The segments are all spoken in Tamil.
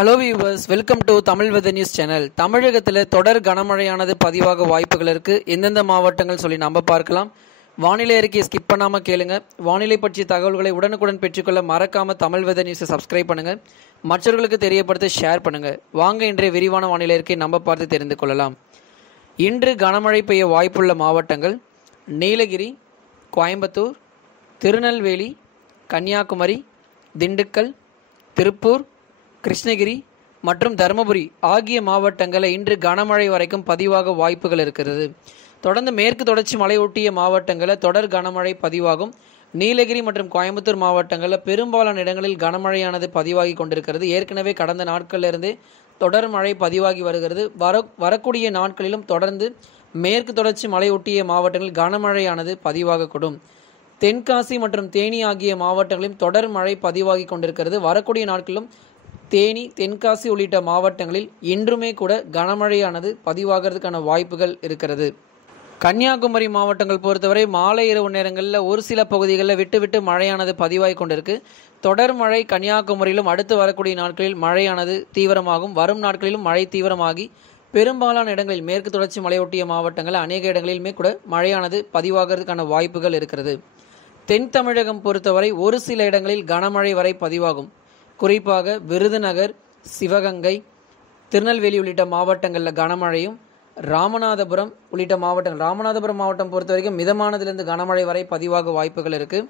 Hello viewers, welcome to Tamil weather news channel. தமிழகத்தில் தொடர் கனமழையானது பதிவாக வாய்ப்புகள் இருக்குது. எந்தெந்த மாவட்டங்கள் சொல்லி நம்ம பார்க்கலாம். வானிலை அறிக்கையை ஸ்கிப் பண்ணாமல் கேளுங்க. வானிலை பற்றிய தகவல்களை உடனுக்குடன் பெற்றுக்கொள்ள மறக்காமல் தமிழ் வெதர் நியூஸை சப்ஸ்கிரைப் பண்ணுங்கள். மற்றவர்களுக்கு தெரியப்படுத்த ஷேர் பண்ணுங்கள். வாங்க இன்றைய விரிவான வானிலை அறிக்கையை நம்ம பார்த்து தெரிந்து கொள்ளலாம். இன்று கனமழை பெய்ய வாய்ப்புள்ள மாவட்டங்கள் நீலகிரி, கோயம்புத்தூர், திருநெல்வேலி, கன்னியாகுமரி, திண்டுக்கல், திருப்பூர், கிருஷ்ணகிரி மற்றும் தருமபுரி ஆகிய மாவட்டங்களில் இன்று கனமழை வரைக்கும் பதிவாக வாய்ப்புகள் இருக்கிறது. தொடர்ந்து மேற்கு தொடர்ச்சி மலையொட்டிய மாவட்டங்களில் தொடர் கனமழை பதிவாகும். நீலகிரி மற்றும் கோயம்புத்தூர் மாவட்டங்களில் பெரும்பாலான இடங்களில் கனமழையானது பதிவாகி கொண்டிருக்கிறது. ஏற்கனவே கடந்த நாட்களிலிருந்து தொடர் மழை பதிவாகி வருகிறது. வரக்கூடிய நாட்களிலும் தொடர்ந்து மேற்கு தொடர்ச்சி மலையொட்டிய மாவட்டங்களில் கனமழையானது பதிவாகக்கூடும். தென்காசி மற்றும் தேனி ஆகிய மாவட்டங்களிலும் தொடர் மழை பதிவாகி கொண்டிருக்கிறது. வரக்கூடிய நாட்களிலும் தேனி, தென்காசி உள்ளிட்ட மாவட்டங்களில் இன்றுமே கூட கனமழையானது பதிவாகிறதுக்கான வாய்ப்புகள் இருக்கிறது. கன்னியாகுமரி மாவட்டங்கள் பொறுத்தவரை மாலை இரவு நேரங்களில் ஒரு சில பகுதிகளில் விட்டு மழையானது பதிவாகி கொண்டிருக்கு. தொடர் மழை கன்னியாகுமரியிலும் அடுத்து வரக்கூடிய நாட்களில் மழையானது தீவிரமாகும். வரும் நாட்களிலும் மழை தீவிரமாகி பெரும்பாலான இடங்களில் மேற்கு தொடர்ச்சி மலையொட்டிய மாவட்டங்களில் அநேக இடங்களிலுமே கூட மழையானது பதிவாகிறதுக்கான வாய்ப்புகள் இருக்கிறது. தென் தமிழகம் பொறுத்தவரை ஒரு சில இடங்களில் கனமழை வரை பதிவாகும். குறிப்பாக விருதுநகர், சிவகங்கை, திருநெல்வேலி உள்ளிட்ட மாவட்டங்களில் கனமழையும், ராமநாதபுரம் உள்ளிட்ட மாவட்டங்கள், ராமநாதபுரம் மாவட்டம் பொறுத்த வரைக்கும் மிதமானதிலிருந்து கனமழை வரை பதிவாக வாய்ப்புகள் இருக்குது.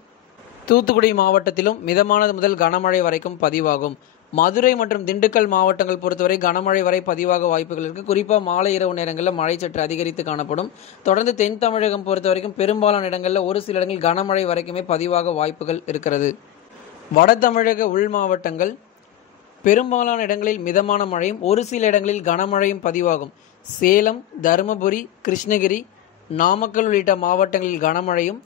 தூத்துக்குடி மாவட்டத்திலும் மிதமானது முதல் கனமழை வரைக்கும் பதிவாகும். மதுரை மற்றும் திண்டுக்கல் மாவட்டங்கள் பொறுத்தவரை கனமழை வரை பதிவாக வாய்ப்புகள் இருக்குது. குறிப்பாக மாலை இரவு நேரங்களில் மழை சற்று அதிகரித்து காணப்படும். தொடர்ந்து தென் தமிழகம் பொறுத்த வரைக்கும் பெரும்பாலான இடங்களில் ஒரு சில இடங்களில் கனமழை வரைக்குமே பதிவாக வாய்ப்புகள் இருக்கிறது. வட தமிழக உள் மாவட்டங்கள் பெரும்பாலான இடங்களில் மிதமான மழையும் ஒரு சில இடங்களில் கனமழையும் பதிவாகும். சேலம், தருமபுரி, கிருஷ்ணகிரி, நாமக்கல் உள்ளிட்ட மாவட்டங்களில் கனமழையும்,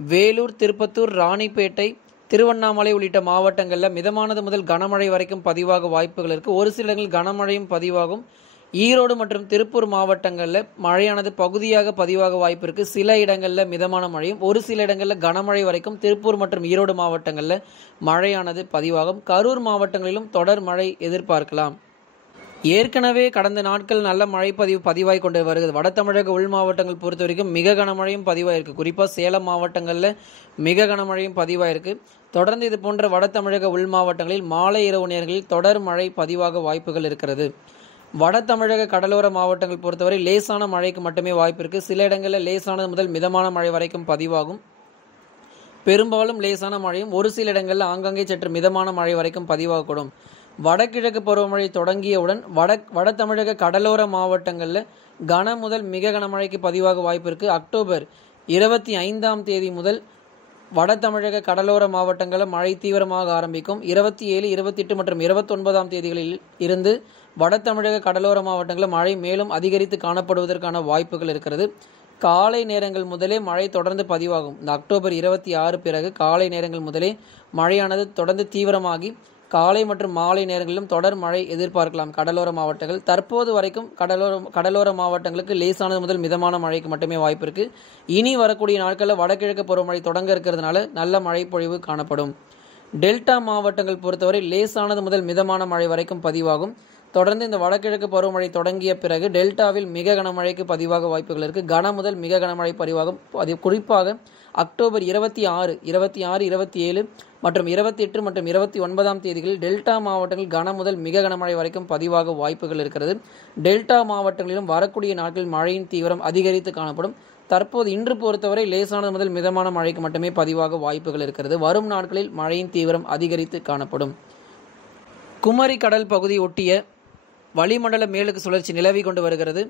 வேலூர், திருப்பத்தூர், ராணிப்பேட்டை, திருவண்ணாமலை உள்ளிட்ட மாவட்டங்களில் மிதமானது முதல் கனமழை வரைக்கும் பதிவாக வாய்ப்புகள் இருக்குது. ஒரு சில இடங்களில் கனமழையும் பதிவாகும். ஈரோடு மற்றும் திருப்பூர் மாவட்டங்களில் மழையானது பகுதியாக பதிவாக வாய்ப்பு இருக்குது. சில இடங்களில் மிதமான மழையும் ஒரு சில இடங்களில் கனமழை வரைக்கும் திருப்பூர் மற்றும் ஈரோடு மாவட்டங்களில் மழையானது பதிவாகும். கரூர் மாவட்டங்களிலும் தொடர் மழை எதிர்பார்க்கலாம். ஏற்கனவே கடந்த நாட்கள் நல்ல மழை பதிவாகி கொண்டு வருகிறது. வட தமிழக உள் மாவட்டங்கள் பொறுத்த வரைக்கும் மிக கனமழையும் பதிவாயிருக்கு. குறிப்பாக சேலம் மாவட்டங்களில் மிக கனமழையும் பதிவாயிருக்கு. தொடர்ந்து இது போன்ற வட தமிழக உள் மாவட்டங்களில் மாலை இரவு நேரங்களில் தொடர் மழை பதிவாக வாய்ப்புகள் இருக்கிறது. வட தமிழக கடலோர மாவட்டங்கள் பொறுத்தவரை லேசான மழைக்கு மட்டுமே வாய்ப்பு இருக்குது. சில இடங்களில் லேசானது முதல் மிதமான மழை வரைக்கும் பதிவாகும். பெரும்பாலும் லேசான மழையும் ஒரு சில இடங்களில் ஆங்காங்கே சற்று மிதமான மழை வரைக்கும் பதிவாகக்கூடும். வடகிழக்கு பருவமழை தொடங்கியவுடன் வட தமிழக கடலோர மாவட்டங்களில் கன முதல் மிக கனமழைக்கு பதிவாக வாய்ப்பு இருக்குது. அக்டோபர் 25 முதல் வட தமிழக கடலோர மாவட்டங்களில் மழை தீவிரமாக ஆரம்பிக்கும். 27, 28 மற்றும் 29 தேதிகளில் இருந்து வட தமிழக கடலோர மாவட்டங்களில் மழை மேலும் அதிகரித்து காணப்படுவதற்கான வாய்ப்புகள் இருக்கிறது. காலை நேரங்கள் முதலே மழை தொடர்ந்து பதிவாகும். இந்த அக்டோபர் 26 பிறகு காலை நேரங்கள் முதலே மழையானது தொடர்ந்து தீவிரமாகி காலை மற்றும் மாலை நேரங்களிலும் தொடர் மழை எதிர்பார்க்கலாம். கடலோர மாவட்டங்கள் தற்போது வரைக்கும் கடலோர மாவட்டங்களுக்கு லேசானது முதல் மிதமான மழைக்கு மட்டுமே வாய்ப்பு இருக்கு. இனி வரக்கூடிய நாட்களில் வடகிழக்கு பருவமழை தொடங்க இருக்கிறதுனால நல்ல மழை பொழிவு காணப்படும். டெல்டா மாவட்டங்கள் பொறுத்தவரை லேசானது முதல் மிதமான மழை வரைக்கும் பதிவாகும். தொடர்ந்து இந்த வடகிழக்கு பருவமழை தொடங்கிய பிறகு டெல்டாவில் மிக கனமழைக்கு பதிவாக வாய்ப்புகள் இருக்கு. கன முதல் மிக கனமழை பதிவாகும். குறிப்பாக அக்டோபர் 26, 27 மற்றும் 28 மற்றும் 29 தேதிகளில் டெல்டா மாவட்டங்களில் கன முதல் மிக கனமழை வரைக்கும் பதிவாக வாய்ப்புகள் இருக்கிறது. டெல்டா மாவட்டங்களிலும் வரக்கூடிய நாட்களில் மழையின் தீவிரம் அதிகரித்து காணப்படும். தற்போது இன்று பொறுத்தவரை லேசானது முதல் மிதமான மழைக்கு மட்டுமே பதிவாக வாய்ப்புகள் இருக்கிறது. வரும் நாட்களில் மழையின் தீவிரம் அதிகரித்து காணப்படும். குமரி கடல் பகுதி ஒட்டிய வளிமண்டல மேலடுக்கு சுழற்சி நிலவி கொண்டு வருகிறது.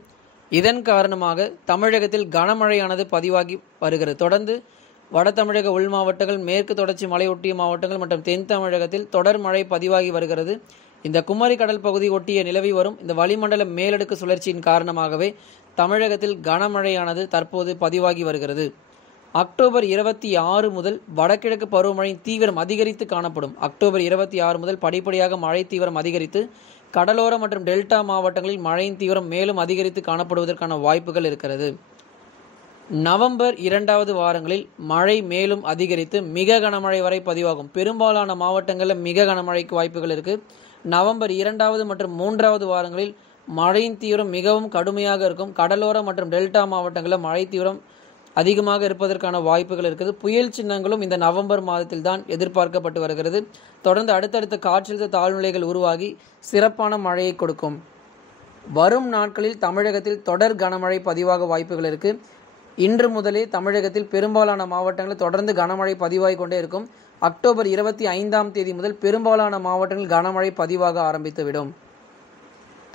இதன் காரணமாக தமிழகத்தில் கனமழையானது பதிவாகி வருகிறது. தொடர்ந்து வட தமிழக உள் மாவட்டங்கள், மேற்கு தொடர்ச்சி மலையொட்டிய மாவட்டங்கள் மற்றும் தென் தமிழகத்தில் தொடர் மழை பதிவாகி வருகிறது. இந்த குமரி கடல் பகுதி ஒட்டிய நிலவி வரும் இந்த வளிமண்டல மேலடுக்கு சுழற்சியின் காரணமாகவே தமிழகத்தில் கனமழையானது தற்போது பதிவாகி வருகிறது. அக்டோபர் 26 முதல் வடகிழக்கு பருவமழையின் தீவிரம் அதிகரித்து காணப்படும். அக்டோபர் 26 முதல் படிப்படியாக மழை தீவிரம் அதிகரித்து கடலோர மற்றும் டெல்டா மாவட்டங்களில் மழையின் தீவிரம் மேலும் அதிகரித்து காணப்படுவதற்கான வாய்ப்புகள் இருக்கிறது. நவம்பர் 2வது வாரங்களில் மழை மேலும் அதிகரித்து மிக கனமழை வரை பதிவாகும். பெரும்பாலான மாவட்டங்களில் மிக கனமழைக்கு வாய்ப்புகள் இருக்குது. நவம்பர் 2வது மற்றும் 3வது வாரங்களில் மழையின் தீவிரம் மிகவும் கடுமையாக இருக்கும். கடலோர மற்றும் டெல்டா மாவட்டங்களில் மழை தீவிரம் அதிகமாக இருப்பதற்கான வாய்ப்புகள் இருக்குது. புயல் சின்னங்களும் இந்த நவம்பர் மாதத்தில் தான் எதிர்பார்க்கப்பட்டு வருகிறது. தொடர்ந்து அடுத்தடுத்த காற்றழுத்த தாழ்நிலைகள் உருவாகி சிறப்பான மழையை கொடுக்கும். வரும் நாட்களில் தமிழகத்தில் தொடர் கனமழை பதிவாக வாய்ப்புகள் இருக்கு. இன்று முதலே தமிழகத்தில் பெரும்பாலான மாவட்டங்களில் தொடர்ந்து கனமழை பதிவாகி கொண்டே இருக்கும். அக்டோபர் 25ஆம் தேதி முதல் பெரும்பாலான மாவட்டங்களில் கனமழை பதிவாக ஆரம்பித்துவிடும்.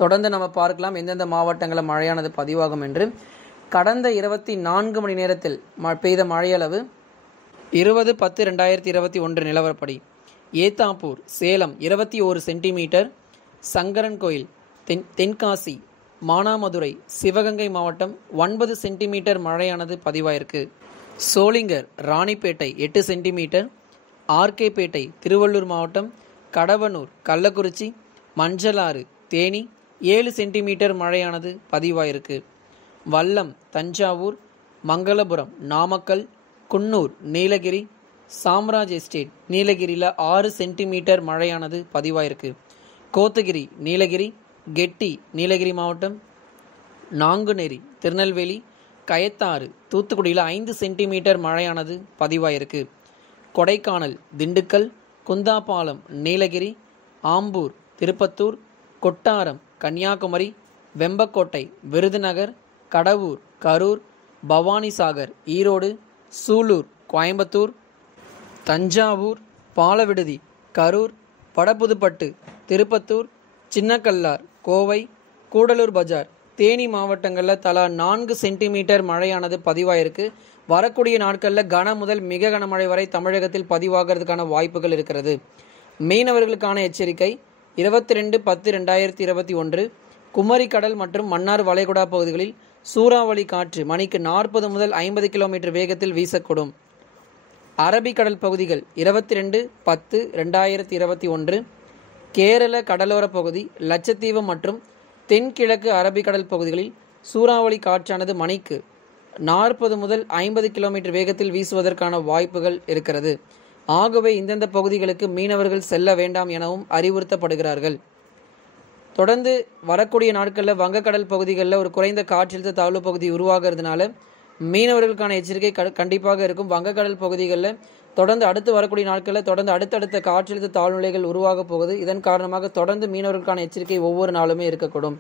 தொடர்ந்து நம்ம பார்க்கலாம் எந்தெந்த மாவட்டங்களில் மழையானது பதிவாகும் என்று. கடந்த 24 மணி நேரத்தில் பெய்த மழையளவு 20/10/2021 நிலவரப்படி ஏத்தாப்பூர் சேலம் 21 சென்டிமீட்டர், சங்கரன்கோயில் தென்காசி மானாமதுரை சிவகங்கை மாவட்டம் 9 சென்டிமீட்டர் மழையானது பதிவாயிருக்கு. சோளிங்கர் ராணிப்பேட்டை 8 சென்டிமீட்டர், ஆர்கேபேட்டை திருவள்ளூர் மாவட்டம், கடவனூர் கள்ளக்குறிச்சி மஞ்சளாறு தேனி 7 சென்டிமீட்டர் மழையானது பதிவாயிருக்கு. வல்லம் தஞ்சாவூர் மங்களபுரம் நாமக்கல் குன்னூர் நீலகிரி சாம்ராஜ் எஸ்டேட் நீலகிரியில் 6 சென்டிமீட்டர் மழையானது பதிவாயிருக்கு. கோத்தகிரி நீலகிரி கெட்டி நீலகிரி மாவட்டம், நாங்குநேரி திருநெல்வேலி கயத்தாறு தூத்துக்குடியில் 5 சென்டிமீட்டர் மழையானது பதிவாயிருக்கு. கொடைக்கானல் திண்டுக்கல் குந்தாபாலம் நீலகிரி ஆம்பூர் திருப்பத்தூர் கொட்டாரம் கன்னியாகுமரி வெம்பக்கோட்டை விருதுநகர் கடவூர் கரூர் பவானிசாகர் ஈரோடு சூலூர் கோயம்புத்தூர் தஞ்சாவூர் பாலவிடுதி கரூர் வடபுதுப்பட்டு திருப்பத்தூர் சின்னக்கல்லார் கோவை கூடலூர் பஜார் தேனி மாவட்டங்களில் தலா 4 சென்டிமீட்டர் மழையானது பதிவாயிருக்கு. வரக்கூடிய நாட்களில் கன முதல் மிக கனமழை வரை தமிழகத்தில் பதிவாகிறதுக்கான வாய்ப்புகள் இருக்கிறது. மீனவர்களுக்கான எச்சரிக்கை 22/10/2021 குமரி கடல் மற்றும் மன்னார் வளைகுடா பகுதிகளில் சூறாவளி காற்று மணிக்கு 40 முதல் 50 கிலோமீட்டர் வேகத்தில் வீசக்கூடும். அரபிக்கடல் பகுதிகள் 22/10/2021 கேரள கடலோர பகுதி லட்சத்தீவு மற்றும் தென்கிழக்கு அரபிக்கடல் பகுதிகளில் சூறாவளி காற்றானது மணிக்கு 40 முதல் 50 கிலோமீட்டர் வேகத்தில் வீசுவதற்கான வாய்ப்புகள் இருக்கிறது. ஆகவே இந்தந்த பகுதிகளுக்கு மீனவர்கள் செல்ல வேண்டாம் எனவும் அறிவுறுத்தப்படுகிறார்கள். தொடர்ந்து வரக்கூடிய நாட்களில் வங்கக்கடல் பகுதிகளில் ஒரு குறைந்த காற்றழுத்த தாழ்வு பகுதி உருவாகிறதுனால மீனவர்களுக்கான எச்சரிக்கை கண்டிப்பாக இருக்கும். வங்கக்கடல் பகுதிகளில் தொடர்ந்து அடுத்து வரக்கூடிய நாட்களில் தொடர்ந்து அடுத்தடுத்த காற்றழுத்த தாழ்நிலைகள் உருவாக போகுது. இதன் காரணமாக தொடர்ந்து மீனவர்களுக்கான எச்சரிக்கை ஒவ்வொரு நாளுமே இருக்கக்கூடும்.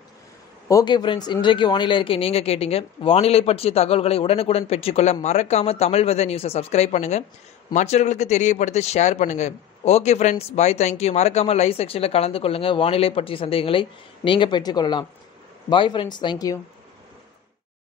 ஓகே ஃப்ரெண்ட்ஸ், இன்றைக்கு வானிலை அறிக்கை நீங்கள் கேட்டீங்க. வானிலை பற்றிய தகவல்களை உடனுக்குடன் பெற்றுக்கொள்ள மறக்காமல் தமிழ் வெதர் நியூஸை சப்ஸ்கிரைப் பண்ணுங்கள், மற்றவர்களுக்கு தெரியப்படுத்தி ஷேர் பண்ணுங்கள். ஓகே ஃப்ரெண்ட்ஸ், பாய், தேங்க்யூ. மறக்காமல் லைவ் செக்ஷனில் கலந்து கொள்ளுங்கள். வானிலை பற்றிய சந்தேகங்களை நீங்கள் பெற்றுக்கொள்ளலாம். Bye friends, thank you.